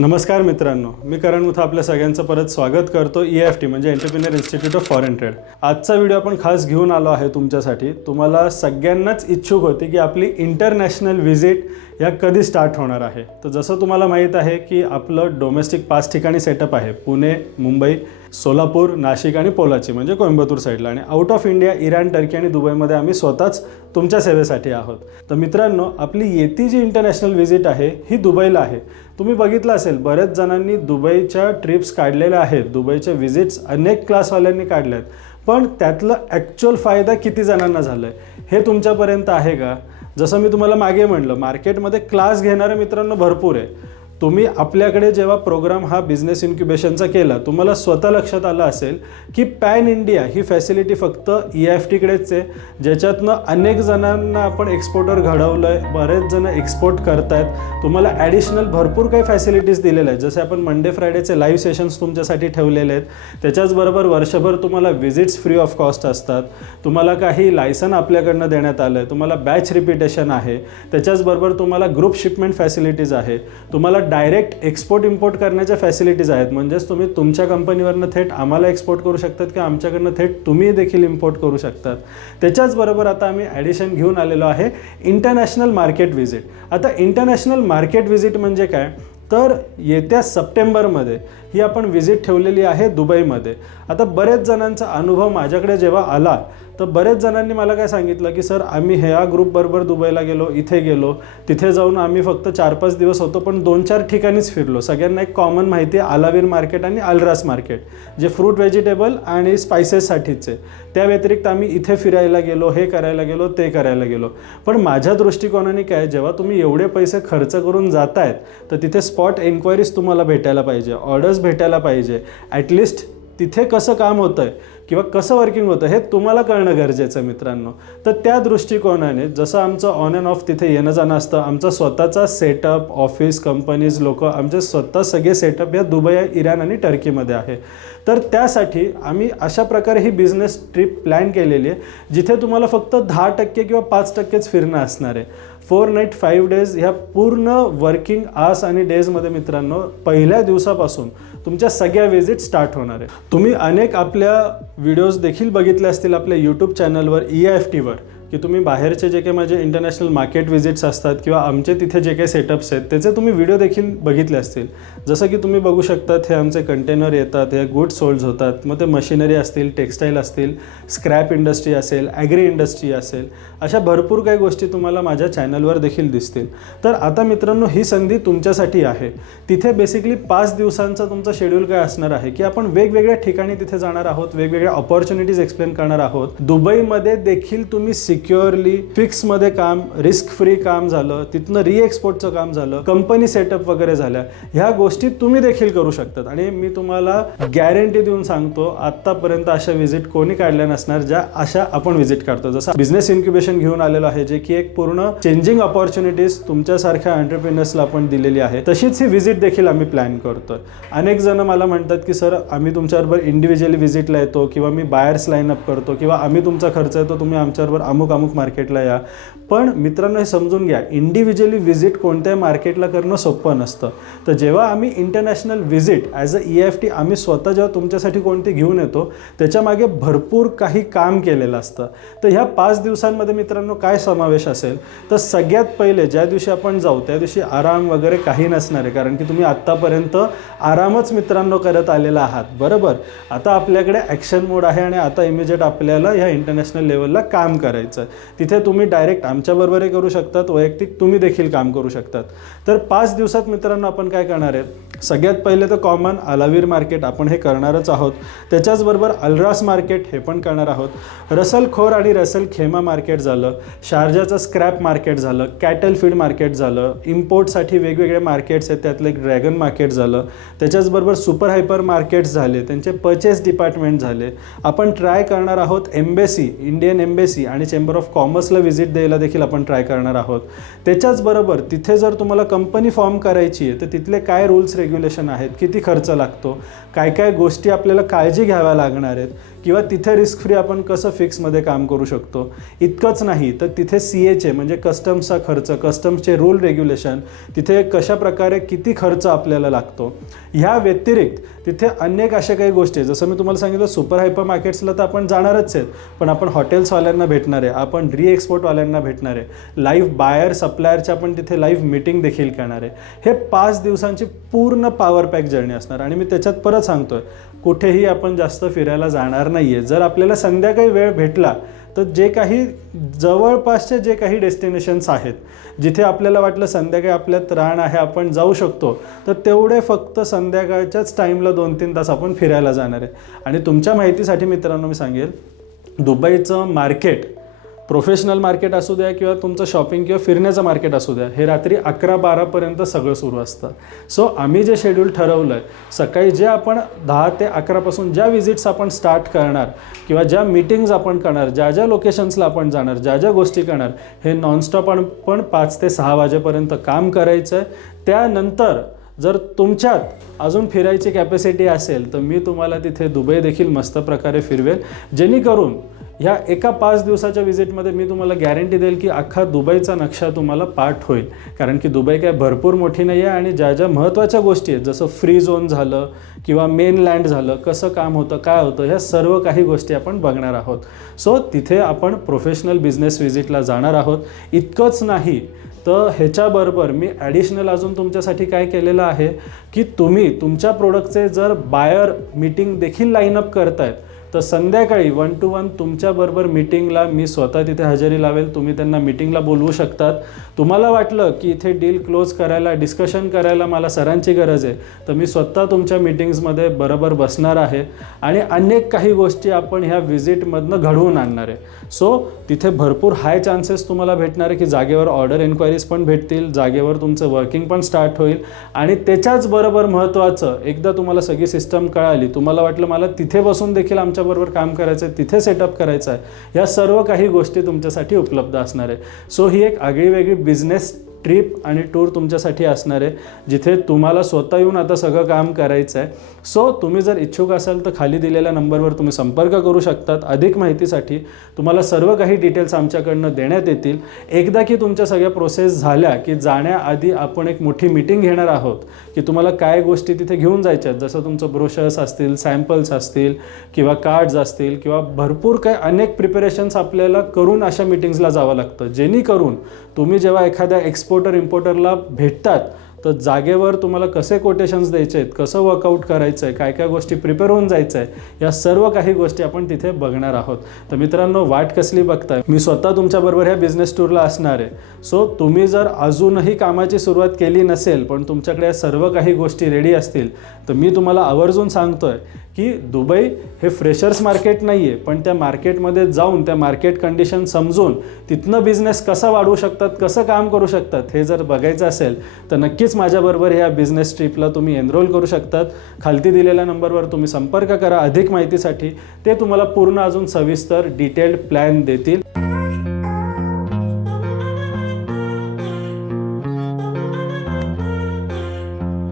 नमस्कार मित्रांनो, मी करण मुथा आपल्या सगळ्यांचं परत स्वागत करतो EFT म्हणजे entrepreneur institute of foreign trade. आजचा व्हिडिओ आपण खास घेऊन आलो आहे तुमच्यासाठी। तुम्हाला सगळ्यांनाच इच्छुक होती की आपली इंटरनॅशनल व्हिजिट या कधी स्टार्ट होणार आहे। तर जसं तुम्हाला माहीत आहे की आपलं डोमेस्टिक 5 ठिकाणी सेटअप आहे, पुणे, मुंबई, सोलापूर, नाशिक आणि पोलाची म्हणजे कोइंबतूर साईडला, आणि out of India Iran, Turkey आणि दुबईमध्ये आम्ही स्वतःच तुमच्या सेवेसाठी आहोत। तर मित्रांनो, आपली येती जी इंटरनॅशनल व्हिजिट आहे ही दुबईला आहे। तुम्ही बघितलं असेल बरेच जणांनी दुबईच्या ट्रिप्स काढलेल्या आहेत, दुबईच्या व्हिजिट्स अनेक क्लासवाल्यांनी काढल्यात, पण त्यातलं ॲक्च्युअल फायदा किती जणांना झाला आहे हे तुमच्यापर्यंत आहे का? जसं मी तुम्हाला मागे म्हटलं, मार्केटमध्ये क्लास घेणारे मित्रांनो भरपूर आहे। तुम्ही आपल्याकडे जेव्हा प्रोग्राम हा बिझनेस इन्क्युबेशनचा केला, तुम्हाला स्वतः लक्षात आलं असेल की पॅन इंडिया ही फॅसिलिटी फक्त EFTकडेच आहे, ज्याच्यातनं अनेक जणांना आपण एक्सपोर्टर घडवलं आहे, बरेच जण एक्सपोर्ट करत आहेत। तुम्हाला ॲडिशनल भरपूर काही फॅसिलिटीज दिलेल्या आहेत, जसे आपण मंडे फ्रायडेचे लाईव्ह सेशन्स तुमच्यासाठी ठेवलेले आहेत। त्याच्याचबरोबर वर्षभर तुम्हाला व्हिजिट्स फ्री ऑफ कॉस्ट असतात, तुम्हाला काही लायसन आपल्याकडनं देण्यात आलं आहे, तुम्हाला बॅच रिपिटेशन आहे, त्याच्याचबरोबर तुम्हाला ग्रुप शिपमेंट फॅसिलिटीज आहे, तुम्हाला डायरेक्ट एक्सपोर्ट इम्पोर्ट करण्याच्या फॅसिलिटीज आहेत, म्हणजेच तुम्ही तुमच्या कंपनीवरनं थेट आम्हाला एक्सपोर्ट करू शकतात किंवा आमच्याकडनं थेट तुम्ही देखील इम्पोर्ट करू शकतात। त्याच्याचबरोबर आता आम्ही ॲडिशन घेऊन आलेलो आहे इंटरनॅशनल मार्केट व्हिजिट। आता इंटरनॅशनल मार्केट व्हिजिट म्हणजे काय, तर येत्या सप्टेंबरमध्ये ही आपण व्हिजिट ठेवलेली आहे दुबईमध्ये। आता बरेच जणांचा अनुभव माझ्याकडे जेव्हा आला तर बरेच जणांनी मला काय सांगितलं की सर, आम्ही ह्या ग्रुपबरोबर दुबईला गेलो, इथे गेलो, तिथे जाऊन आम्ही फक्त 4-5 दिवस होतो, पण 2-4 ठिकाणीच फिरलो। सगळ्यांना एक कॉमन माहिती आहे अलावीर मार्केट आणि अल्रास मार्केट, जे फ्रूट व्हेजिटेबल आणि स्पायसेससाठीचे। त्या व्यतिरिक्त आम्ही इथे फिरायला गेलो, हे करायला गेलो, ते करायला गेलो। पण माझ्या दृष्टिकोनाने काय, जेव्हा तुम्ही एवढे पैसे खर्च करून जातायत तर तिथे स्पॉट एन्क्वायरीज तुम्हाला भेटायला पाहिजे, ऑर्डर्स भेटायला पाहिजे, ॲटलिस्ट तिथे कसं काम होतं आहे किंवा कसं वर्किंग होतं हे तुम्हाला कळणं गरजेचं आहे मित्रांनो। तर त्या दृष्टिकोनाने जसं आमचं ऑन अँड ऑफ तिथे येणं जाणं असतं, आमचा स्वतःचा सेटअप, ऑफिस, कंपनीज, लोक, आमचे स्वतः सगळे सेटअप या दुबई, इराण आणि टर्कीमध्ये आहे। तर त्यासाठी आम्ही अशा प्रकारे ही बिझनेस ट्रिप प्लॅन केलेली आहे, जिथे तुम्हाला फक्त 10% किंवा 5%च फिरणं असणार आहे। 4 नाईट 5 डेज ह्या पूर्ण वर्किंग आवर्स आणि डेजमध्ये मित्रांनो पहिल्या दिवसापासून तुमच्या सगळ्या व्हिजिट स्टार्ट होणार आहे। तुम्ही अनेक आपल्या व्हिडिओज देखील बघितले असतील आपल्या यूट्यूब चॅनलवर EFTवर, की तुम्ही बाहेरचे जे काही माझे इंटरनॅशनल मार्केट व्हिजिट्स असतात किंवा आमचे तिथे जे काही सेटअप्स आहेत त्याचे तुम्ही व्हिडिओ देखील बघितले असतील। जसं की तुम्ही बघू शकतात, हे आमचे कंटेनर येतात, हे गुड्स सोल्ड होतात, मग ते मशिनरी असतील, टेक्स्टाईल असतील, स्क्रॅप इंडस्ट्री असेल, ॲग्री इंडस्ट्री असेल, अशा भरपूर काही गोष्टी तुम्हाला माझ्या चॅनलवर देखील दिसतील। तर आता मित्रांनो, ही संधी तुमच्यासाठी आहे। तिथे बेसिकली 5 दिवसांचा तुमचा शेड्यूल काय असणार आहे की आपण वेगवेगळ्या ठिकाणी तिथे जाणार आहोत, वेगवेगळ्या ऑपॉर्च्युनिटीज एक्सप्लेन करणार आहोत। दुबईमध्ये देखील तुम्ही सिक्युअरली फिक्समध्ये काम, रिस्क फ्री काम झालं, तिथनं रीएक्सपोर्टचं काम झालं, कंपनी सेटअप वगैरे झाल्या, ह्या गोष्टी तुम्ही देखील करू शकतात। आणि मी तुम्हाला गॅरंटी देऊन सांगतो, आत्तापर्यंत अशा व्हिजिट कोणी काढल्या नसणार ज्या अशा आपण व्हिजिट काढतो। जसं बिझनेस इन्क्युबेशन घेऊन आलेलो आहे, जे की एक पूर्ण चेंजिंग ऑपॉर्च्युनिटीज तुमच्यासारख्या एंटरप्रेन्युअर्सला आपण दिलेली आहे, तशीच ही व्हिजिट देखील आम्ही प्लॅन करतोय। अनेक जण मला म्हणतात की सर, आम्ही तुमच्याबरोबर इंडिव्हिज्युअली व्हिजिटला येतो किंवा मी बायर्स लाईनअप करतो किंवा आम्ही तुमचा खर्च येतो, तुम्ही आमच्याबरोबर अमुक मार्केटला या। पण मित्रांनो, हे समजून घ्या, इंडिव्हिज्युअली व्हिजिट कोणत्याही मार्केटला करणं सोपं नसतं। तर जेव्हा आम्ही international visit as a EFT आम्ही स्वतः जेव्हा तुमच्यासाठी कोणती घेऊन येतो, त्याच्यामागे भरपूर काही काम केलेलं असतं। तर ह्या 5 दिवसांमध्ये मित्रांनो काय समावेश असेल, तर सगळ्यात पहिले ज्या दिवशी आपण जाऊ त्या दिवशी आराम वगैरे काही नसणार आहे, कारण की तुम्ही आत्तापर्यंत आरामच मित्रांनो करत आलेला आहात, बरोबर। आता आपल्याकडे ॲक्शन मोड आहे आणि आता इमिजिएट आपल्याला ह्या इंटरनॅशनल लेवलला काम करायचं आहे। तिथे तुम्ही डायरेक्ट आमच्याबरोबरही करू शकतात, वैयक्तिक तुम्ही देखील काम करू शकतात। तर 5 दिवसात मित्रांनो आपण काय करणार आहे, सगळ्यात पहिले तर कॉमन अलावीर मार्केट आपण हे करणारच आहोत, त्याच्याचबरोबर अल्रास मार्केट हे पण करणार आहोत, रसल खोर आणि रसल खेमा मार्केट झालं, शारजाचं स्क्रॅप मार्केट झालं, कॅटल फीड मार्केट झालं, इम्पोर्टसाठी वेगवेगळे मार्केट्स आहेत त्यातलं एक ड्रॅगन मार्केट झालं, त्याच्याचबरोबर सुपर हायपर मार्केट्स झाले, त्यांचे परचेस डिपार्टमेंट झाले। आपण ट्राय करणार आहोत एम्बेसी, इंडियन एम्बेसी आणि चेंबर ऑफ कॉमर्सला व्हिजिट द्यायला देखील आपण ट्राय करणार आहोत। त्याच्याचबरोबर तिथे जर तुम्हाला कंपनी फॉर्म करायची आहे तर तिथले काय रूल्स रेग्युलेशन आहेत, किती खर्च लागतो, काय काय गोष्टी आपल्याला काळजी घ्याव्या लागणार आहेत, किंवा तिथे रिस्क फ्री आपण कसं फिक्समध्ये काम करू शकतो. इतकंच नाही तर तिथे CA म्हणजे कस्टम्सचा खर्च, कस्टम्सचे रूल रेग्युलेशन, तिथे कशा प्रकारे किती खर्च आपल्याला लागतो, ह्या व्यतिरिक्त तिथे अनेक अशा काही गोष्टी जसं मी तुम्हाला सांगितलं सुपर हायपर मार्केट्सला तर आपण जाणारच आहेत, पण आपण हॉटेल्सवाल्यांना भेटणार आहे, आपण एक्सपोर्टवाल्यांना भेटणार आहे, लाईव्ह बायर सप्लायरच्या आपण तिथे लाईव्ह मीटिंग देखील करणार आहे. हे 5 दिवसांची पूर्ण पॉवर पॅक जर्नी असणार. आणि मी त्याच्यात परत सांगतोय कुठेही आपण जास्त फिरायला जाणार नाही आहे. जर आपल्याला संध्याकाळी वेळ भेटला तर जे काही जवळपासचे जे काही डेस्टिनेशन्स आहेत जिथे आपल्याला वाटलं संध्याकाळी आपल्यात रान आहे आपण जाऊ शकतो, तर तेवढे फक्त संध्याकाळच्याच टाईमला 2-3 तास आपण फिरायला जाणार आहे. आणि तुमच्या माहितीसाठी मित्रांनो मी सांगेल, दुबईचं मार्केट प्रोफेशनल मार्केट असू द्या किंवा तुमचं शॉपिंग किंवा फिरण्याचं मार्केट असू द्या, हे रात्री 11-12पर्यंत सगळं सुरू असतं. सो आम्ही जे शेड्यूल ठरवलं आहे, सकाळी जे आपण 10 ते 11पासून ज्या विजिट्स आपण स्टार्ट करणार किंवा ज्या मीटिंग्ज आपण करणार, ज्या ज्या लोकेशन्सला आपण जाणार, ज्या ज्या गोष्टी करणार, हे नॉनस्टॉप पण 5 ते 6 वाजेपर्यंत काम करायचं आहे. त्यानंतर जर तुमच्यात अजून फिरायची कॅपॅसिटी असेल तर मी तुम्हाला तिथे दुबई देखील मस्त प्रकारे फिरवेल, जेणेकरून ह्या एका 5 दिवसाच्या विजिटमध्ये मी तुम्हाला गॅरंटी देईल की अख्खा दुबईचा नक्षा तुम्हाला पाठ होईल. कारण की दुबई काय भरपूर मोठी नाही आहे आणि ज्या ज्या महत्त्वाच्या गोष्टी आहेत जसं फ्री झोन झालं किंवा मेन लँड झालं, कसं काम होतं, काय होतं, ह्या सर्व काही गोष्टी आपण बघणार आहोत. सो तिथे आपण प्रोफेशनल बिझनेस व्हिजिटला जाणार आहोत. इतकंच नाही तर ह्याच्याबरोबर मी ॲडिशनल अजून तुमच्यासाठी काय केलेलं आहे की तुम्ही तुमच्या प्रोडक्टचे जर बायर मीटिंग देखील लाईनअप करतायत तर संध्याकाळी 1 to 1 तुमच्याबरोबर मीटिंगला मी स्वतः तिथे हजेरी लावेल. तुम्ही त्यांना मीटिंगला बोलवू शकतात. तुम्हाला वाटलं की इथे डील क्लोज करायला, डिस्कशन करायला मला सरांची गरज आहे, तर मी स्वतः तुमच्या मीटिंग्समध्ये बरोबर बसणार आहे आणि अनेक काही गोष्टी आपण ह्या व्हिजिटमधनं घडवून आणणार आहे. सो तिथे भरपूर हाय चान्सेस तुम्हाला भेटणार आहे की जागेवर ऑर्डर एन्क्वायरीज पण भेटतील, जागेवर तुमचं वर्किंग पण स्टार्ट होईल. आणि त्याच्याच बरोबर महत्त्वाचं, एकदा तुम्हाला सगळी सिस्टम कळाली, तुम्हाला वाटलं मला तिथे बसून देखील बरोबर काम करायचं आहे, तिथे सेटअप करायचं आहे, या सर्व काही गोष्टी तुमच्यासाठी उपलब्ध असणार आहे. सो ही एक आगळीवेगळी बिझनेस ट्रिप आणि टूर तुमच्यासाठी असणार आहे, जिथे तुम्हाला स्वतः येऊन आता सगळं काम करायचं आहे. सो तुम्ही जर इच्छुक असाल तर खाली दिलेल्या नंबरवर तुम्ही संपर्क करू शकतात. अधिक माहितीसाठी तुम्हाला सर्व काही डिटेल्स आमच्याकडनं देण्यात येतील. एकदा की तुमच्या सगळ्या प्रोसेस झाल्या की जाण्याआधी आपण एक मोठी मीटिंग घेणार आहोत की तुम्हाला काय गोष्टी तिथे घेऊन जायच्या आहेत, जसं तुमचं ब्रोशर्स असतील, सॅम्पल्स असतील किंवा कार्ड्स असतील किंवा भरपूर काही अनेक प्रिपरेशन्स आपल्याला करून अशा मीटिंग्सला जावं लागतं, जेणेकरून तुम्ही जेव्हा एखाद्या एक्सपोर्टर इम्पोर्टरला भेटतात तर जागेवर तुम्हाला कसे कोटेशन्स द्यायचे आहेत, कसं वर्कआउट करायचं आहे, काय काय गोष्टी प्रिपेअर होऊन जायचं आहे, या सर्व काही गोष्टी आपण तिथे बघणार आहोत. तर मित्रांनो, वाट कसली बघताय, मी स्वतः तुमच्याबरोबर ह्या बिझनेस टूरला असणार आहे. सो तुम्ही जर अजूनही कामाची सुरुवात केली नसेल पण तुमच्याकडे या सर्व काही गोष्टी रेडी असतील तर मी तुम्हाला आवर्जून सांगतोय की दुबई हे फ्रेशर्स मार्केट नाही आहे, पण त्या मार्केटमध्ये जाऊन त्या मार्केट कंडिशन समजून तिथनं बिझनेस कसा वाढवू शकतात, कसं काम करू शकतात, हे जर बघायचं असेल तर नक्कीच माझ्याबरोबर ह्या बिझनेस ट्रिपला तुम्ही एनरोल करू शकतात. खालती दिलेल्या नंबरवर तुम्ही संपर्क करा अधिक माहितीसाठी. ते तुम्हाला पूर्ण अजून सविस्तर डिटेल्ड प्लॅन देतील.